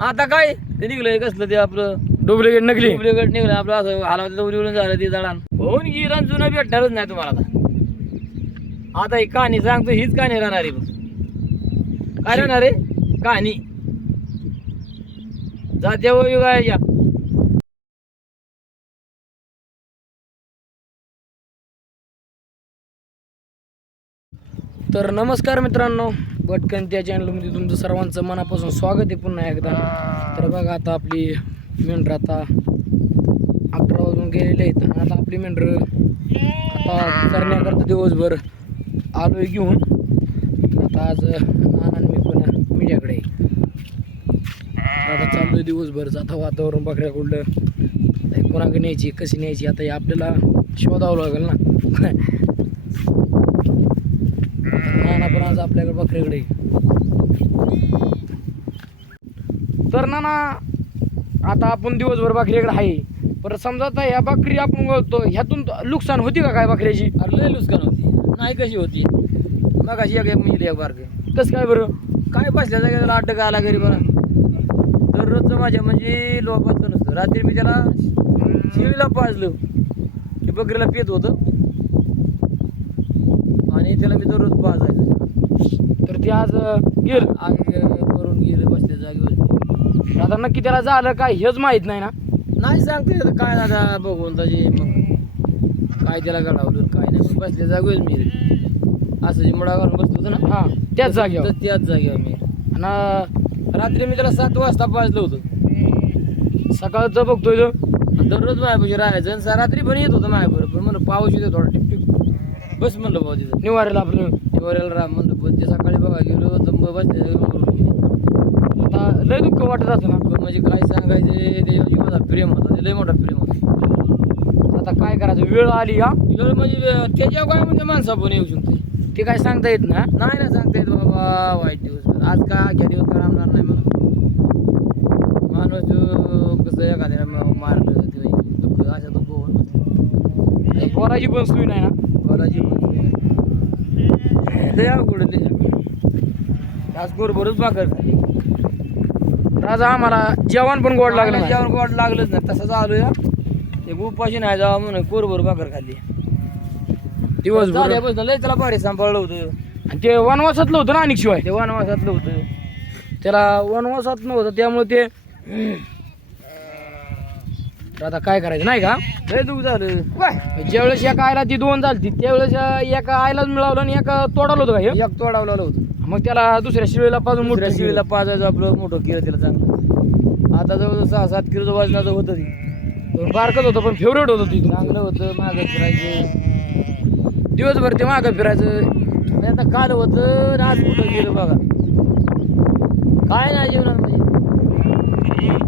आता काय? ते निघलंय कसलं ते आपलं. डुप्लिकेट नकली डुप्लिकेट निघलं आपलं असं हालावं उडी उडून झालं ते दळण होऊन गिरण जुनं भेटणारच नाही तुम्हाला आता. आता ही कहाणी सांगतो हीच कहाणी राहणार आहे. काय राहणार आहे? कहाणी. जात्या युगाच्या तर नमस्कार मित्रांनो भटकन त्या चॅनलमध्ये तुमचं सर्वांचं मनापासून स्वागत आहे पुन्हा एकदा. तर बघा आता आपली मेंढर आता अकरा वाजून गेलेले आहेत. आता आपली मेंढर आता करण्याकरता दिवसभर आलोय घेऊन. आता आज नाना मी पण मीडियाकडे आता तर आता चाललोय दिवसभर आता वातावरण बकऱ्या कुठलं कोणाकडे न्यायची कशी न्यायची आता हे आपल्याला शोधावं लागेल ना नाना बकरीकडे. आहे. तर नाना आता आपण दिवसभर बकरीकडे आहे. पर समजा आता ह्या बकरी आपण बोलतो ह्यातून नुकसान होती का काय बकऱ्याची? अरे लय लुस्कान होती. नाही कशी होती? मग अशी एक म्हणजे एक बारक. कसं काय बरं? काय बसल्या जागेला अड्डक आला घरी बरा. दररोजचं माझ्या म्हणजे लोकांचं नसतं. रात्री मी त्याला शिळीला पाजलं. की बकरीला पेत होतं. आणि त्याला मी दररोज पाजायचो. ते आज गेलं. करून गेलं बसल्या जागेवर आता नक्की त्याला झालं काय हेच माहीत नाही ना? नाही सांगते काय दादा बघून त्याचे मग. काय त्याला घडावलं काय नाही. बसल्या जागेवर मी. असं जे मुडा घालून बसलो होतो ना. हां त्याच जागेवर. त्याच जागेवर मी. आणि रात्री मी त्याला सात वाजता पाजलं होतं. सकाळचं बघतोय दररोज माझ्यापाशी राहायचं. आणि रात्री पण येत होतं माझ्याबरोबर पण म्हणलं पाऊस येतो थोडा टिप टिप बस म्हणलं भाऊ तिथं. निवारेला आपलं तेवढ्याला राम म्हणलं पण ते सकाळी बघा गेलो तर बसले. आता लय दुःख वाटत असं ना म्हणजे काय सांगायचे ते माझा प्रेम होता ते लय मोठा प्रेम होता. आता काय करायचं वेळ आली हा? वेळ म्हणजे त्याच्यावर काय म्हणजे माणसा पण येऊ शकते. ते काय सांगता येत ना? नाही ना सांगता येत बाबा वाईट दिवस. आज का घ्या दिवस रामणार नाही मला माणूस कसं एखाद्याला म- मारलं ते दुःख अशा दुःख होऊन बसलं. पोराची पण सोय नाही ना? कोणाची अवघड भाकर राजा आम्हाला जेवण पण गोड लागलं. जेवण गोड लागलंच नाही. तसंच आलो या एक उपाशी नाही जावा म्हणून कोरभर भाकर खाल्ली. झाल्यापासून लय त्याला भारी सांभाळलं होतं. आणि ते वनवासातलं होतं ना आणि शिवाय. ते वनवासातलं होतं. त्याला वनवासात नव्हतं त्यामुळे ते तर आता काय करायचं नाही का? लय दुःख झालं. ज्यावेळेस एका आयला ती दोन झाली त्यावेळेस एका आयलाच मिळवलं आणि एका तोडालं होतं का? एक तोडावलं होतं. मग त्याला दुसऱ्या शिवेला पाजून मोठ्या शिवीला पाजायचं आपलं मोठं केलं त्याला चांगलं. आता जवळ सहा सात किलो वजनाचं होतं ते. बारकत होतं पण फेवरेट होतं ती चांगलं होतं मागं फिरायचं. दिवसभर ते मागं फिरायचं. आता काल होतं आज कुठं गेलं बघा. काय नाही जीवनात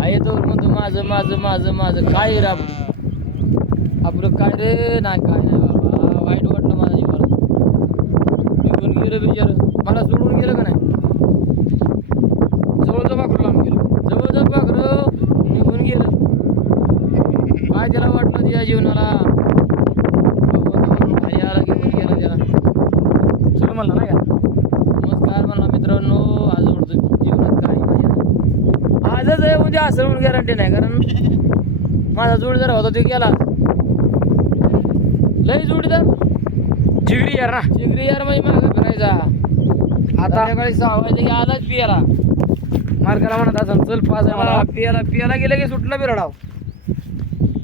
आहे हा म्हणतो माझं माझं माझं माझं काय रे आपलं आपलं काय रे? नाही काय नाही बाबा. वाईट वाटलं माझ्या जीवाला. निघून गेलं बिचार. मला सोडून गेलं का नाही? जवळचं बाकरू लांब गेलो. जवळचं पाखरं निघून गेलं. काय त्याला वाटलं त्या जीवनाला भारी आला घेऊन गेला त्याला चल म्हणलं नाही का नमस्कार म्हणला मित्रांनो आज उडतो जीवनात काय माझ्या आजच आहे म्हणजे असं म्हणून गॅरंटी नाही कारण माझा जोडीदार होता तो गेला. लय जोडीदार. जिगरी यार ना. चिगरी यार म्हणजे मागं फिरायचा आता? सकाळी सहा वाजले की आलाच पियाला. मार्गाला म्हणत असं चल पाच मला पियाला पियाला गेलं की सुटला बिरडाव.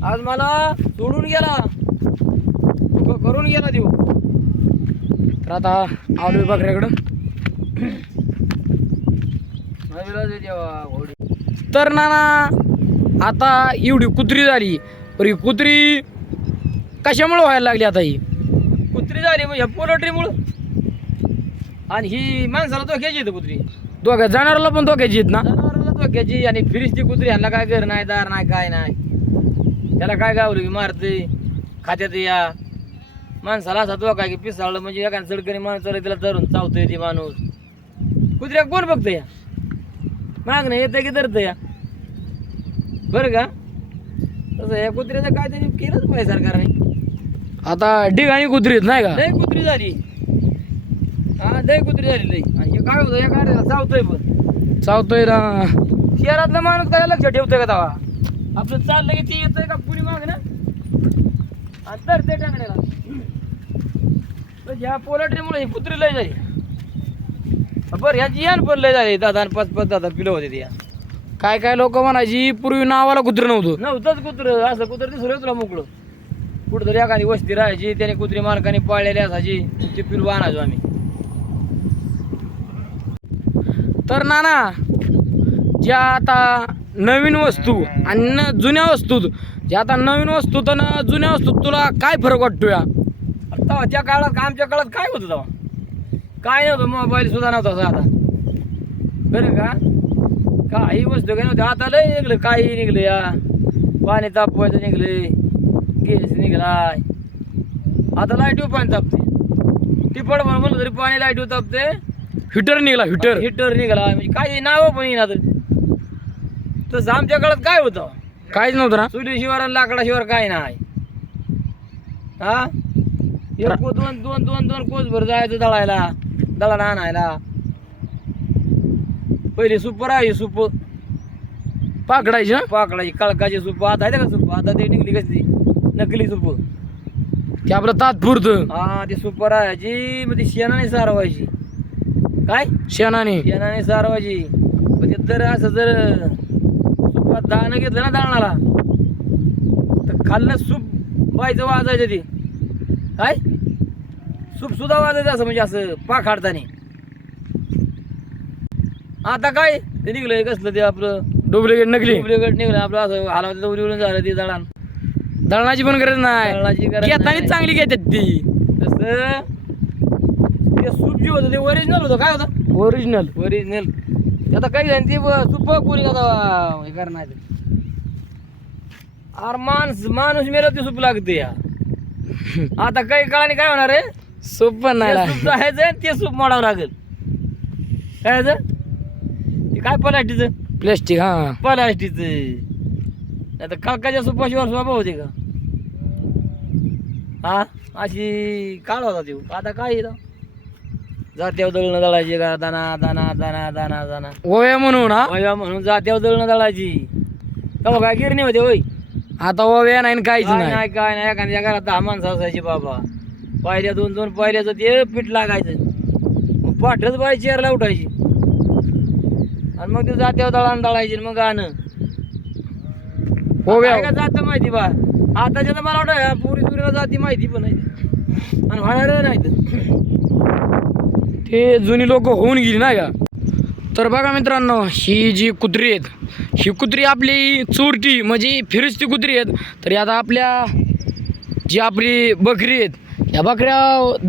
आज मला सोडून गेला. करून गेला देऊ तर आता आलोय बकऱ्याकडं. तर नाना आता एवढी कुत्री झाली पण ही कुत्री कशामुळे व्हायला लागली आता ही? कुत्री झाली मग ह्या पोल्ट्रीमुळं? आणि ही माणसाला धोक्याची येते कुत्री. दोघ्या जाणाऱ्याला पण धोक्याची आहेत ना? जनावराला धोक्याची आणि फिरिस्ती कुत्री ह्यांना काय घर नाही दार नाही काय नाही. त्याला काय गावलं की मारते खात्यात या. माणसाला असा धोका की पिसाळलं म्हणजे एका चडकणी माणसाला तिला धरून चावतोय ती माणूस. कुत्र्या कोण बघतं या? मागणं येतं की धरतं या? बरं का? तसं या कुत्र्याचं काय तरी केलंच पाहिजे सरकारने. आता ढिगाणी कुत्री आहेत नाही का? लय कुत्री झाली. हा लय कुत्री झाली लय. आणि हे काय होतं? या काय चावतोय पण. चावतोय ना. शहरातला माणूस काय लक्ष ठेवतोय का तवा? आपलं चाललं की ती येतंय का कुणी माग ना? आणि तर ते टाकण्याला तर ह्या पोलाट्रीमुळे ही कुत्री लय झाली. बरं ह्याची यान पण लय झाली. दादा आणि पाच पाच दादा पिलं होते त्या काय काय लोक म्हणायची पूर्वी नावाला कुत्र नव्हतं. नव्हतंच कुत्र. असं कुत्र दिसलं तुला मोकळं. कुठंतरी एखादी वस्ती राहायची त्याने कुत्री मालकाने पाळलेली असायची ते पिलू आणायचो आम्ही. तर नाना ज्या आता नवीन वस्तू आणि न जुन्या वस्तूत ज्या आता नवीन वस्तूत आणि जुन्या वस्तूत तुला काय फरक वाटतो या तेव्हा त्या काळात आमच्या काळात काय होतं तेव्हा? काय नव्हतं मोबाईल सुद्धा नव्हता आता. बरं का? काही वस्तू काय नव्हत्या आता लय निघलं काही निघलं या. पाणी तापवायचं निघले गॅस निघलाय. आता लाइट पाणी तापते. टिपड म्हणलं तरी पाणी लाइट तापते. हिटर निघाला हिटर हिटर निघाला. म्हणजे काही नाव पण येणार तसं आमच्या काळात काय होतं? काहीच नव्हतं ना. चुलीशिवार आणि लाकडाशिवार काय नाही. हा? एक दोन दोन दोन दोन कोस भर जायचं दळायला दळण आणायला. पहिले सूप आहे सूप. पाकडायची ना पाकडाची कळकाची सूप. आता आहे का सूप? आता ते निघली कसली? नकली सूप. ते आपलं तात्पुरतं. हा ती सूप राहायची मग ती शेणाने सारवायची. काय? शेणाने. शेणाने सारवायची. मग ते जर असं जर सुपात दाणं घेतलं ना दाणाला तर खाल्लं सूप बायचं वाजायचं ते. काय? सूप सुद्धा वाजायचं असं म्हणजे असं पाक हाडतानी. आता काय? ते निघलंय कसलं ते आपलं? डुप्लिकेट नकली. डुप्लिकेट निघलं आपलं असं उडी उडून झालं ते दळण. दळणाची पण गरज नाही. दळणाची गरज घेताना नाही. चांगली घेतात ती. तसं ते सूप जे होतं ते ओरिजिनल होतं काय होतं? ओरिजिनल ओरिजिनल आता काही झालं ते सुप कोणी आता हे करणार. अरे माणूस माणूस मेला ते सूप लागते या. आता काही काळाने काय होणार आहे? सूप पण नाही ते. सूप जायचं ते सूप मोडावं लागेल. काय झालं? ते काय पलाष्टीचं? प्लॅस्टिक हा. पलाष्टीचं. आता काकाच्या सुपाशिवाय स्वभाव होते का? हा? अशी काळ होता ते आता काय इथं? जात्यावर दळणं दळायची का? दाना दाना दाना दाना दाना. ओव्या म्हणून हा? वया म्हणून जात्यावर दळणं दळायची. तेव्हा काय गिरणी होते होय? आता ओव्या नाही आणि काहीच काय नाही. नाही काय नाही. एखाद्या घरात दहा माणसं असायची बाबा. पायऱ्या दोन दोन पायऱ्याचं ते पीठ लागायचं. मग पाठच बाई चेअरला उठायची. आणि मग ते जात्यावर दळण दळायची आणि मग गाणं. काय का जात माहिती बा? आताच्या तर मला वाटतं पुरी सुरीला जाती माहिती पण नाही. आणि होणार नाही तर. ते जुनी लोक होऊन गेली नाही का तर बघा मित्रांनो ही जी कुत्री आहेत ही कुत्री आपली चोरटी म्हणजे फिरस्ती कुत्री आहेत. तर आता आपल्या जी आपली बकरी आहेत या बकऱ्या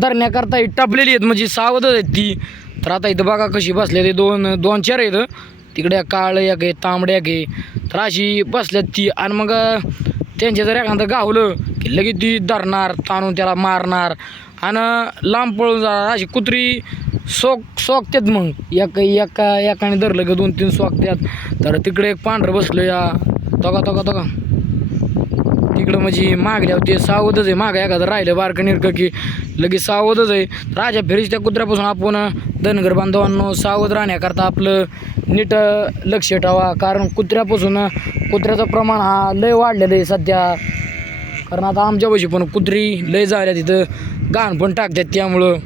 धरण्याकरता ही टपलेली आहेत म्हणजे सावधच आहेत ती. तर आता इथं बघा कशी बसल्या ते दोन दोन चार आहेत. तिकडे काळ एक आहे तांबड्या एक आहे. तर अशी बसल्यात ती आणि मग त्यांच्या जर एखादं गावलं की लगेच ती धरणार ताणून त्याला मारणार. आणि लांब पळून जाणार अशी कुत्री सोक सोकतात मग. एक एका एकाने धरलं का दोन तीन सोकतात तर तिकडे एक पांढरं बसलं या. तगा तगा तगा तिकडं म्हणजे मागल्यावर ते सावधच आहे. मागं एखादं राहिलं बारकं निरकं की लगेच सावधच आहे. राजा फिरीस त्या कुत्र्यापासून आपण धनगर बांधवांनो सावध राहण्याकरता आपलं नीट लक्ष ठेवा. कारण कुत्र्यापासून कुत्र्याचं प्रमाण हा लय वाढलेलं आहे सध्या. कारण आता आमच्या पैसे पण कुत्री लय झाल्या तिथं. घाण पण टाकतात त्यामुळं.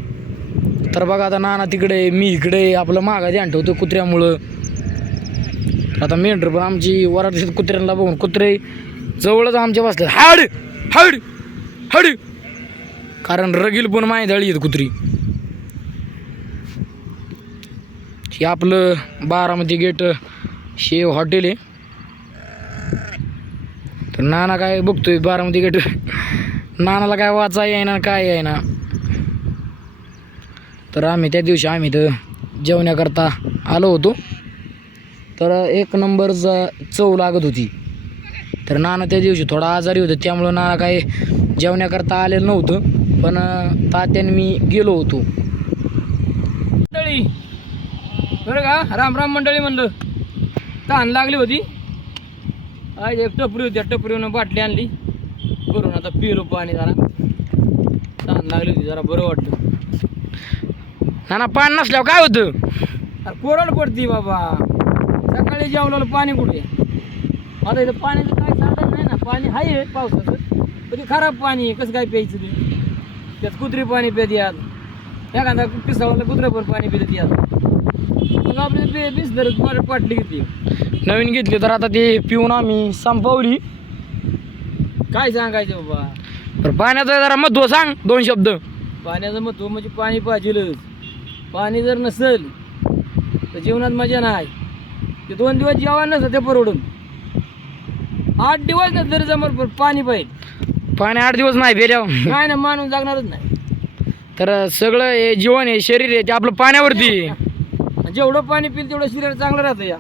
तर बघा आता नाना तिकडे मी इकडे आपलं मागा ध्यान ठेवतो कुत्र्यामुळं. आता मेंढर पण आमची वरात कुत्र्यांना बघून कुत्रे जवळच आमच्या बसल्या. हाड हाड हाड. कारण रगील पण माय दळी आहेत कुत्री. हे आपलं बारामती गेट शेव हॉटेल आहे. तर नाना काय बघतोय बारामती गेट? नानाला काय वाचा आहे ना काय आहे ना तर आम्ही त्या दिवशी आम्ही तर जेवण्याकरता आलो होतो. तर एक नंबरचा चव लागत होती. तर नाना त्या दिवशी थोडा आजारी होतं त्यामुळं नाना काय जेवण्याकरता आलेलं नव्हतं. पण तात्याने मी गेलो होतो. मंडळी बरं का? राम राम मंडळी म्हणलं. तहान लागली होती. आज एक टपरी होती टपरीवरून बाटली आणली. भरून आता पिलो पाणी जरा. तहान लागली होती जरा बरं वाटतं नाना पान नसल्यावर काय होतं? अरे कोरड पडती बाबा. सकाळी जेवणाला पाणी कुठे? आता इथं पाण्याचं पाणी आहे पावसाचं. पण ते खराब पाणी आहे कसं काय प्यायचं ते? त्यात कुत्री पाणी पित यात एखादा पिसावलं कुत्रं पण पाणी पित यात मग आपले पे बिसलर मला पाटली घेतली. नवीन घेतली तर आता ते पिऊन आम्ही संपवली. काय सांगायचं बाबा? तर पाण्याचं जरा महत्त्व सांग दोन शब्द. पाण्याचं महत्त्व म्हणजे पाणी पाहिजेलच. पाणी जर नसेल तर जेवणात मजा नाही. ते दोन दिवस जेवण नसतं ते परवडून. आठ दिवस नसलं तरी जमर पण पाणी पाहिजे. पाणी आठ दिवस नाही फेऱ्याव काय ना माणूस जागणारच नाही. तर सगळं हे जीवन आहे शरीर आहे ते आपलं पाण्यावरती आहे. जेवढं पाणी पिल तेवढं शरीर चांगलं राहतं या.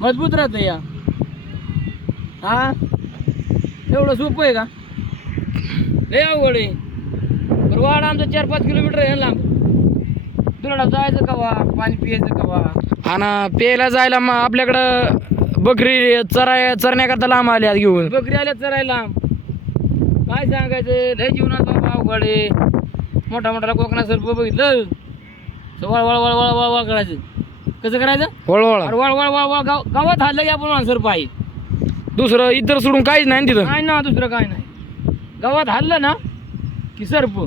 मजबूत राहतं या. हा? एवढं सोपं आहे का? लय अवघड आहे. बरं वाड आमचं चार पाच किलोमीटर आहे ना लांब. दुराडा जायचं कवा? पाणी पियायचं कवा? आणि प्यायला जायला मग आपल्याकडं बकरी चराय चरण्याकरता लांब आल्या घेऊन. बकरी आल्या चरायला काय सांगायचं लय जीवनात बाबा अवघड आहे. मोठा मोठा कोकणा सर्प बघितलं? वळ वळ वळ वळ वळ वळ करायचं. कसं करायचं? वळवळ अरे वळ वळ वळ वळ गाव गावात हल्लं की आपण माणसर पाहिजे दुसरं इतर सोडून काहीच नाही ना तिथं. काय ना दुसरं काय नाही. गावात हल्लं ना की सर्प.